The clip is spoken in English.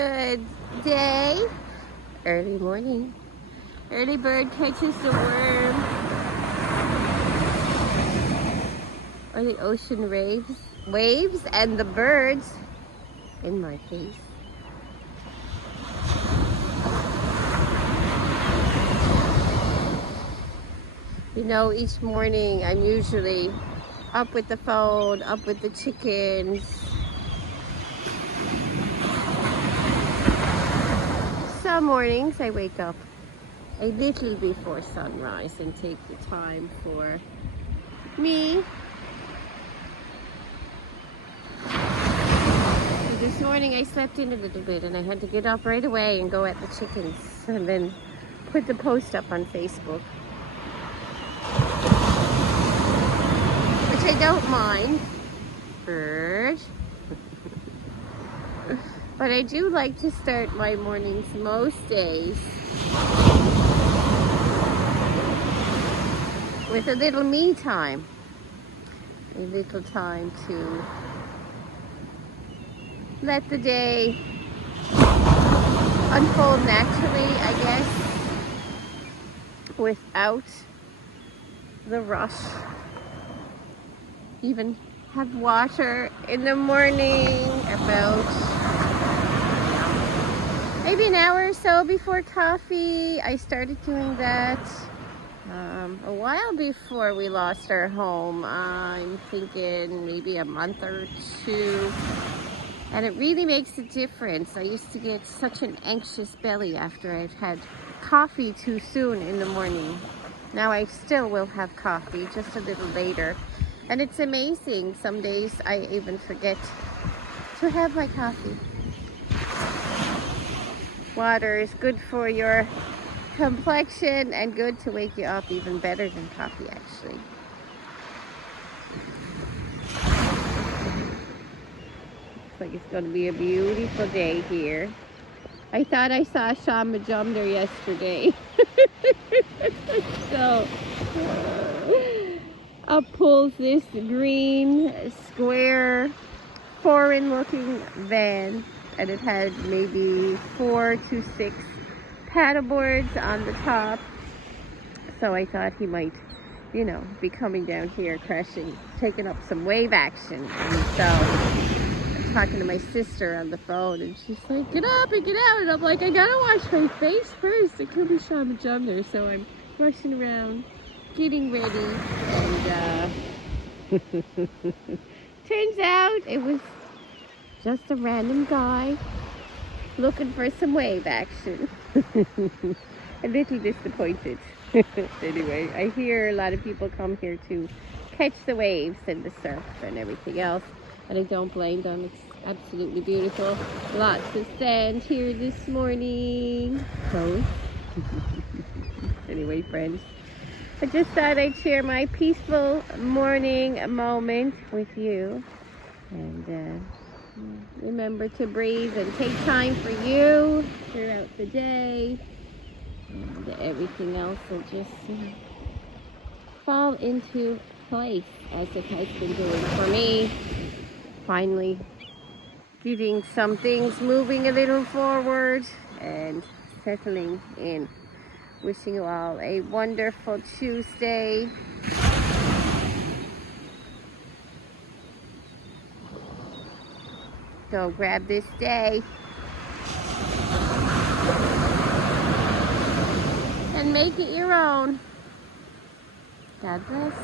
Good day. Early morning. Early bird catches the worm. Or the ocean waves and the birds in my case. You know, each morning I'm usually up with the phone, up with the chickens. Some mornings I wake up a little before sunrise and take the time for me. So this morning I slept in a little bit and I had to get up right away and go at the chickens and then put the post up on Facebook. Which I don't mind, bird. But I do like to start my mornings most days with a little me time. A little time to let the day unfold naturally, I guess, without the rush. Even have water in the morning about maybe an hour or so before coffee. I started doing that a while before we lost our home. I'm thinking maybe a month or two. And it really makes a difference. I used to get such an anxious belly after I've had coffee too soon in the morning. Now I still will have coffee, just a little later. And it's amazing. Some days I even forget to have my coffee. Water is good for your complexion and good to wake you up, even better than coffee actually. Looks like it's going to be a beautiful day here. I thought I saw Shama Jumder yesterday. So up pulls this green square foreign looking van, and it had maybe 4 to 6 paddle boards on the top. So I thought he might, you know, be coming down here crashing, taking up some wave action. And so I'm talking to my sister on the phone and she's like, get up and get out. And I'm like, I gotta wash my face first. It could be Shama Jumder. So I'm rushing around, getting ready, and turns out it was just a random guy looking for some wave action. A little disappointed. Anyway, I hear a lot of people come here to catch the waves and the surf and everything else, and I don't blame them. It's absolutely beautiful. Lots of sand here this morning. So anyway, friends, I just thought I'd share my peaceful morning moment with you. And remember to breathe and take time for you throughout the day. And everything else will just fall into place as it has been doing for me. Finally getting some things moving a little forward and settling in. Wishing you all a wonderful Tuesday. Go grab this day and make it your own. God bless.